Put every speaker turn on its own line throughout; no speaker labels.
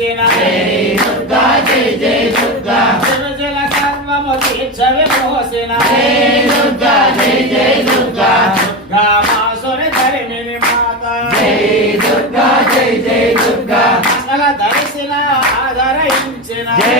ధరించిన
దుర్గా జై జై దుర్గా.
జల కర్మము తీర్చవి మోసిన
జై దుర్గా జై జై దుర్గా.
దుర్గా మాసుని ధరిమిని మాత
జై దుర్గా జై జై దుర్గా
మంగళ దర్శన ఆదరించిన.
జై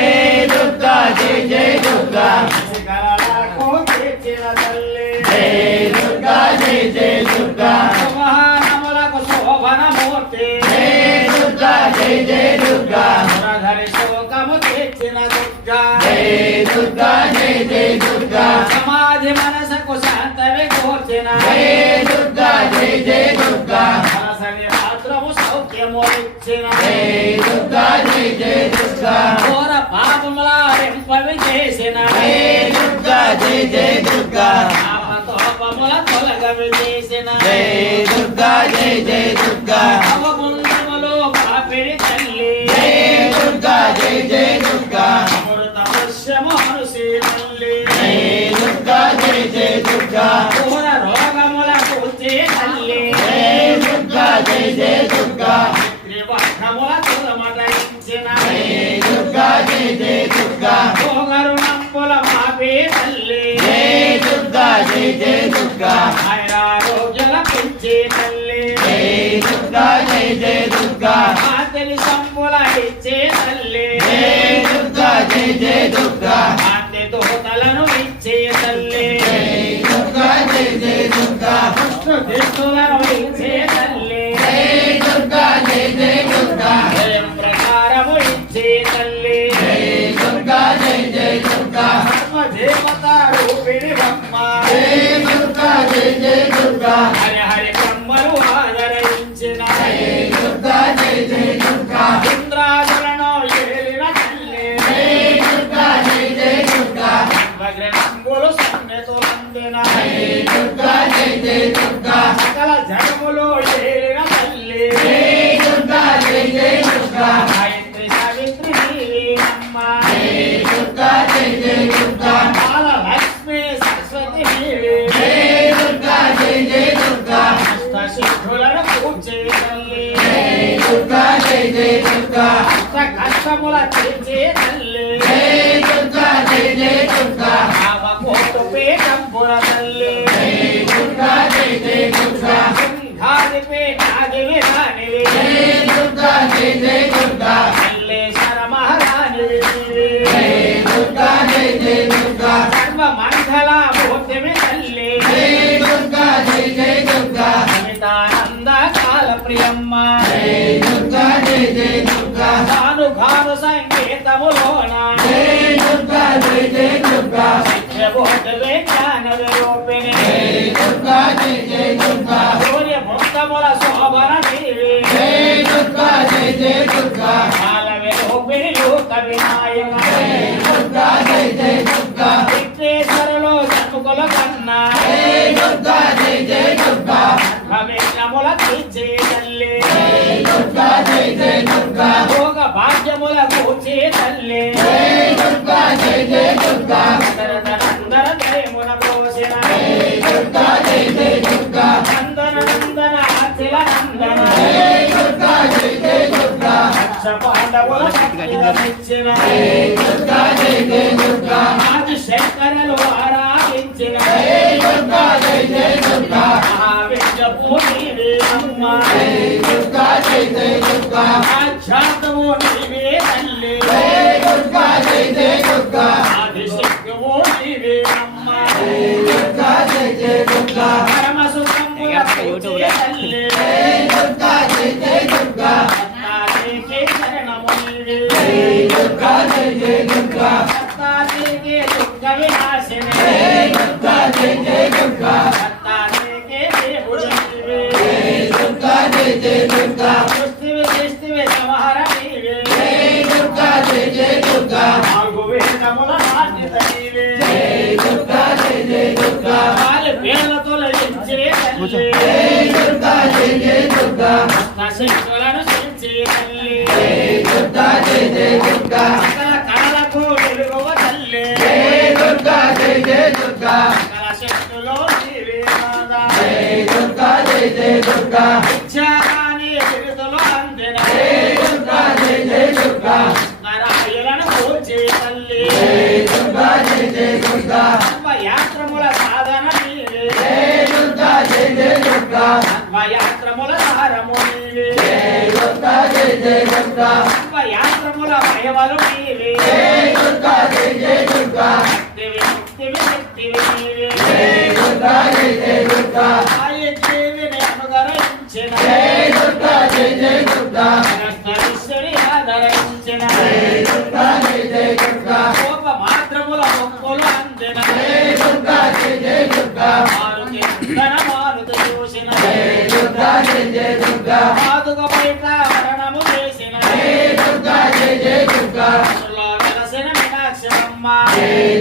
దుర్గా
మురధరి శోకము తీర్చిన దుర్గా.
జై దుర్గా జై జై దుర్గా.
సమాధి మనసకు శాంతవి కోర్చిన.
జై దుర్గా జై జై దుర్గా.
మనసని మాత్రము సౌఖ్యము ఇచ్చిన.
జై దుర్గా జై జై దుర్గా.
ఘోర పాపముల వెంపవి చేసిన.
జై దుర్గా జై జై దుర్గా.
పాపతోపముల తొలగవి చేసిన.
జై దుర్గా జై జై దుర్గా.
దృశ్యము అనుసి తల్లి
దుర్గా జయ జయ దుర్గా
ఘోర రోగముల కూర్చి తల్లి
జై దుర్గా జై జై దుర్గా
త్రివర్ణముల తులమటయించిన
జై దుర్గా జై జై దుర్గా
భోగరుణంబుల మాపి తల్లి
జై దుర్గా జై జై దుర్గా. దుర్గా.
మాతి దూతలను ఇచ్చే తల్లి
జై దుర్గా జై జై దుర్గా.
దిక్కులను ఇచ్చే తల్లి
జై దుర్గా జై జై దుర్గా.
జయం ప్రకారము ఇచ్చే తల్లి
జై దుర్గా జై జై దుర్గా.
సర్వదేవత రూపిణి బ్రహ్మ.
జై
సకల జగములు ఏలిన తల్లి?
జై
సావిత్రి బాల లక్ష్మి సరస్వతి నీవే పూజే తల్లి. అష్ట కష్టముల తీర్చే తల్లి.
జై దుర్గా
రూపిణి సూర్య భక్తముల శోభన లోక కన్నా. తల్లి శంకరులు ఆరాధించిన
జై దుర్గా
అమ్మ
శరణము దుర్గా జయ దుర్గా జై జై దుర్గా.
సత్తాదేకే దుఃఖ వినాశిని
జై దుర్గా జై జై దుర్గా జై జై దుర్గా.
ఇచ్చాని బిరుదులు అందిన
జై దుర్గా. జై జై దుర్గా.
నారాయణను పూజే తల్లి
జై దుర్గా జై జై యాత్రముల సాధన
యాత్రముల భయములు మొక్కులు అందిన
జై దుర్గా జై జై దుర్గా.
మారుతి ధన మారుతి చూసిన
జై దుర్గా. జై జై దుర్గా.
పాదుక పైట మరణము చేసిన
జై దుర్గా జై జై దుర్గా.
అసులా వెలసిన మీనాక్షరమ్మ
జై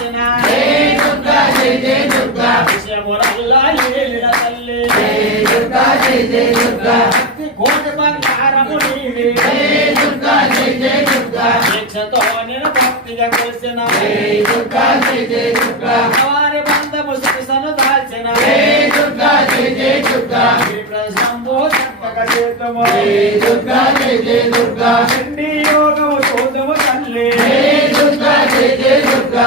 సులోచన కోట బంగారము దీక్షతో నేను భక్తిగా కొలిసిన వారి బంధము
శిక్షను దుర్గా జయ జయ దుర్గా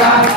Bye.